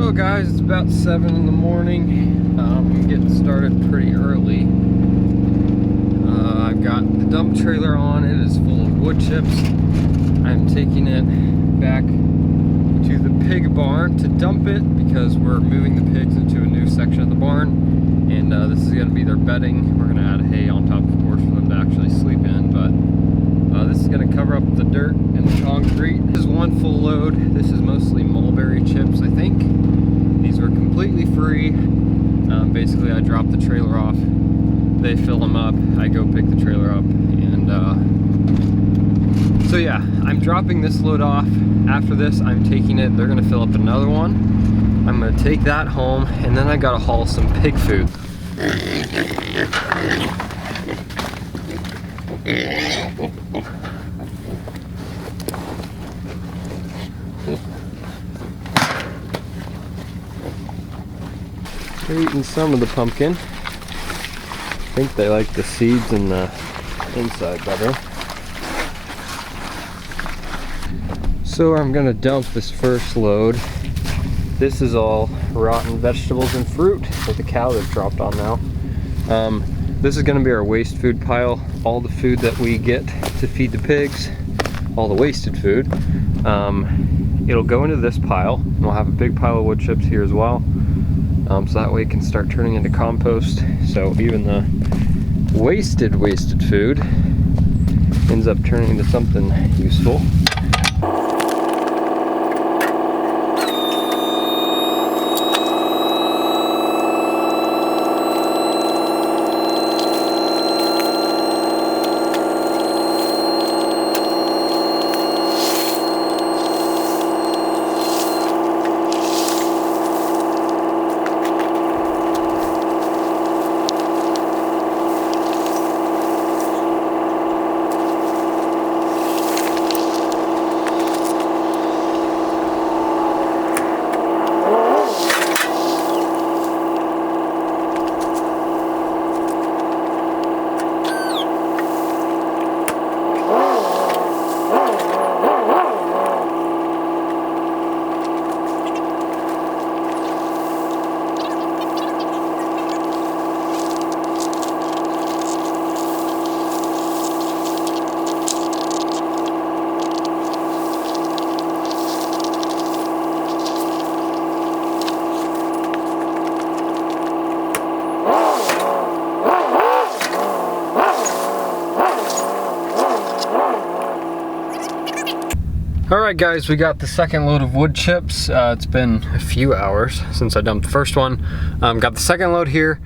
Well guys, it's about 7 in the morning. I'm getting started pretty early. I've got the dump trailer on. It is full of wood chips. I'm taking it back to the pig barn to dump it because we're moving the pigs into a new section of the barn, and this is going to be their bedding. We're going to add hay on top, of course, for them to actually sleep in, but this is going to cover up the dirt and the concrete. This is one full load. This is mostly mulberry chips, I think. These were completely free. Basically, I drop the trailer off, they fill them up, I go pick the trailer up, and so yeah, I'm dropping this load off. After this, I'm taking it, they're gonna fill up another one. I'm gonna take that home, and then I gotta haul some pig food. They're eating some of the pumpkin. I think they like the seeds and the inside better. So I'm gonna dump this first load. This is all rotten vegetables and fruit that the cows have dropped on now. This is gonna be our waste food pile. All the food that we get to feed the pigs, all the wasted food. It'll go into this pile, and we'll have a big pile of wood chips here as well. So that way it can start turning into compost. So even the wasted food ends up turning into something useful. Alright guys, we got the second load of wood chips. It's been a few hours since I dumped the first one. Got the second load here.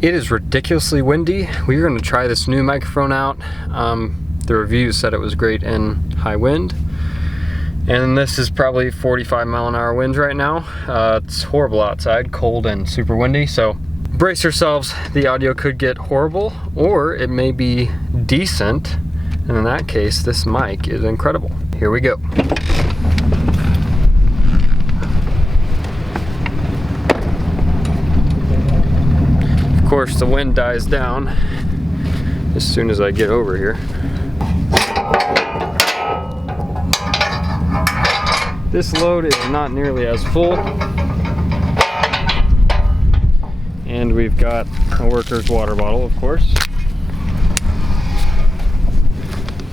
It is ridiculously windy. We're going to try this new microphone out. The reviews said it was great in high wind. And this is probably 45-mile-an-hour winds right now. It's horrible outside, cold and super windy, so brace yourselves. The audio could get horrible, or it may be decent. And in that case, this mic is incredible. Here we go. Of course, the wind dies down as soon as I get over here. This load is not nearly as full. And we've got a worker's water bottle, of course.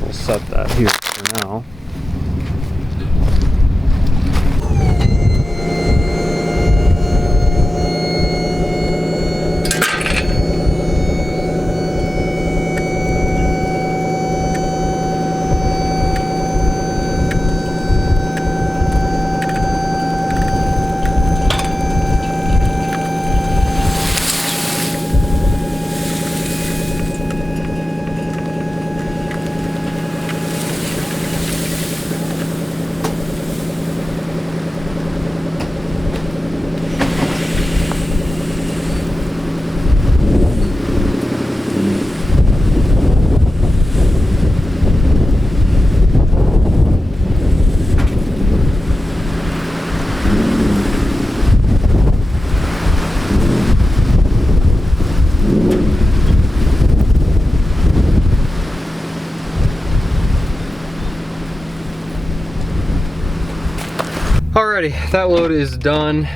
We'll set that here for now. Alrighty, that load is done.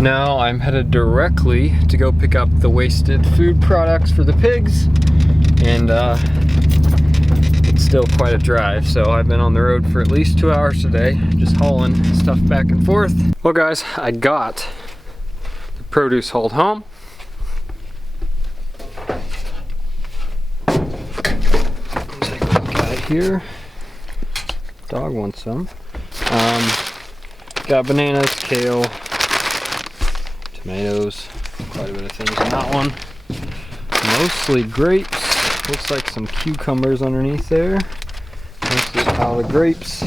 Now I'm headed directly to go pick up the wasted food products for the pigs, and it's still quite a drive, so I've been on the road for at least 2 hours today, just hauling stuff back and forth. Well guys, I got the produce hauled home. Take a look at it here. Dog wants some. Got bananas, kale, tomatoes, quite a bit of things in that one. Mostly grapes. Looks like some cucumbers underneath there. Mostly a pile of grapes.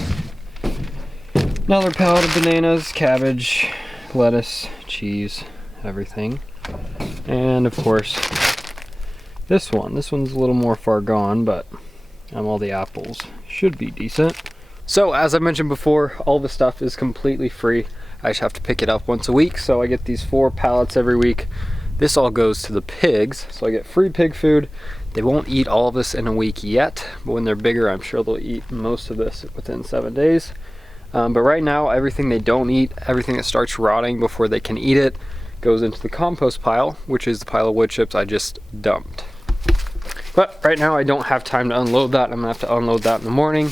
Another pallet of bananas, cabbage, lettuce, cheese, everything. And of course, this one. This one's a little more far gone, but all the apples should be decent. So as I mentioned before, all the stuff is completely free. I just have to pick it up once a week, so I get these 4 pallets every week. This all goes to the pigs, so I get free pig food. They won't eat all of this in a week yet, but when they're bigger, I'm sure they'll eat most of this within 7 days. But right now, everything they don't eat, everything that starts rotting before they can eat it, goes into the compost pile, which is the pile of wood chips I just dumped. But right now, I don't have time to unload that. I'm gonna have to unload that in the morning.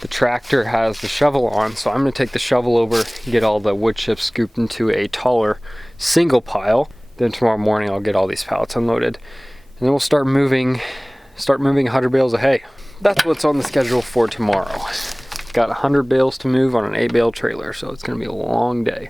The tractor has the shovel on, so I'm gonna take the shovel over, get all the wood chips scooped into a taller single pile. Then tomorrow morning I'll get all these pallets unloaded. And then we'll start moving 100 bales of hay. That's what's on the schedule for tomorrow. Got 100 bales to move on an 8-bale trailer, so it's gonna be a long day.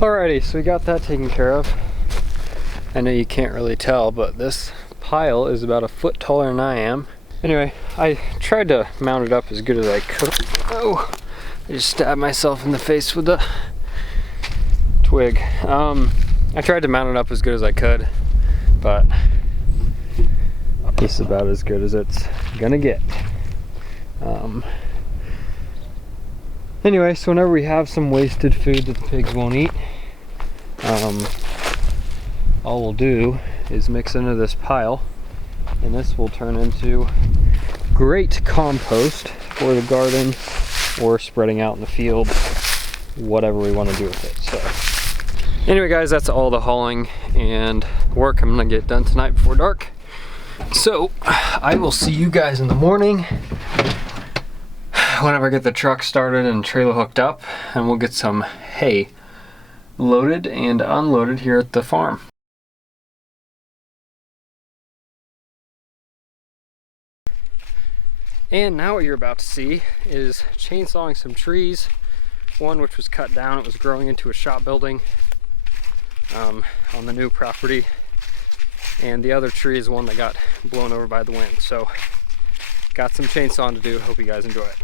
Alrighty, so we got that taken care of. I know you can't really tell, but this pile is about a foot taller than I am. Anyway, I tried to mount it up as good as I could. Oh, I just stabbed myself in the face with the twig. I tried to mount it up as good as I could, but it's about as good as it's gonna get. Anyway, so whenever we have some wasted food that the pigs won't eat, all we'll do is mix into this pile, and this will turn into great compost for the garden or spreading out in the field, whatever we want to do with it. So anyway guys, that's all the hauling and work I'm gonna get done tonight before dark. So I will see you guys in the morning whenever I get the truck started and trailer hooked up, and we'll get some hay loaded and unloaded here at the farm. And now what you're about to see is chainsawing some trees. One which was cut down, it was growing into a shop building on the new property. And the other tree is one that got blown over by the wind. So got some chainsawing to do, hope you guys enjoy it.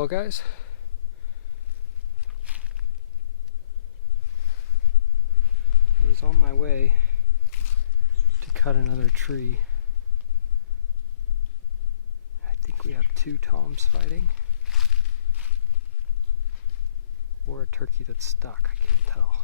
Well, guys, I was on my way to cut another tree. I think we have two toms fighting, or a turkey that's stuck, I can't tell.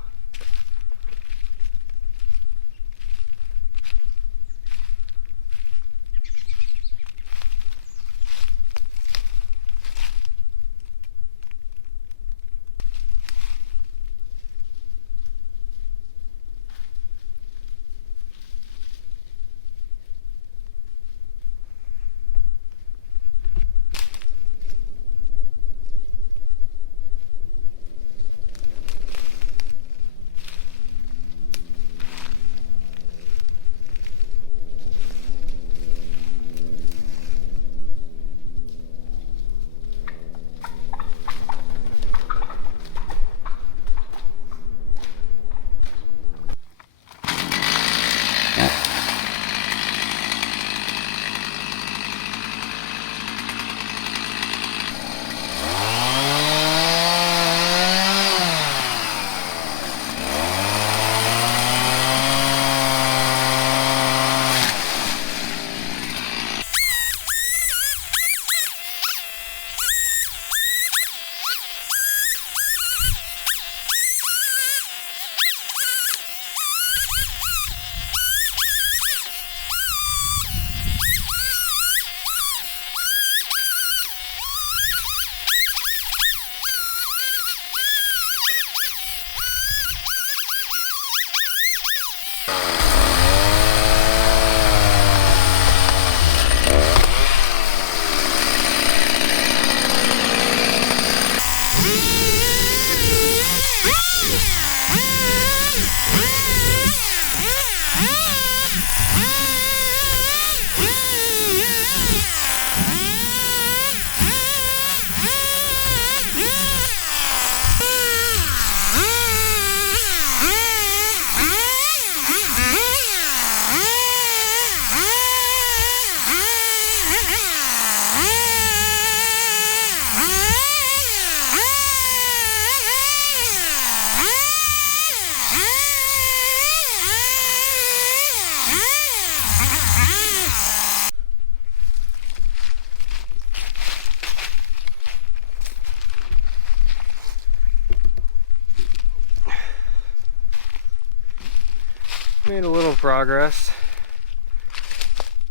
Made a little progress.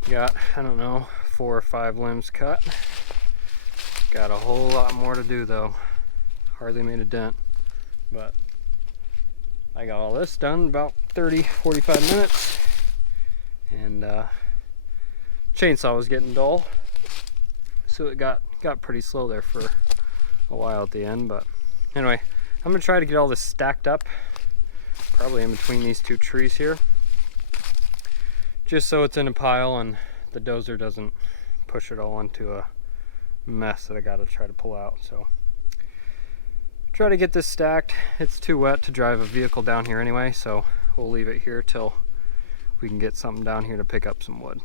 Got, I don't know, 4 or 5 limbs cut. Got a whole lot more to do though. Hardly made a dent, but I got all this done in about 30-45 minutes. And chainsaw was getting dull, so it got pretty slow there for a while at the end. But anyway, I'm gonna try to get all this stacked up, probably in between these two trees here, just so it's in a pile and the dozer doesn't push it all into a mess that I gotta try to pull out. So try to get this stacked. It's too wet to drive a vehicle down here anyway, so we'll leave it here till we can get something down here to pick up some wood.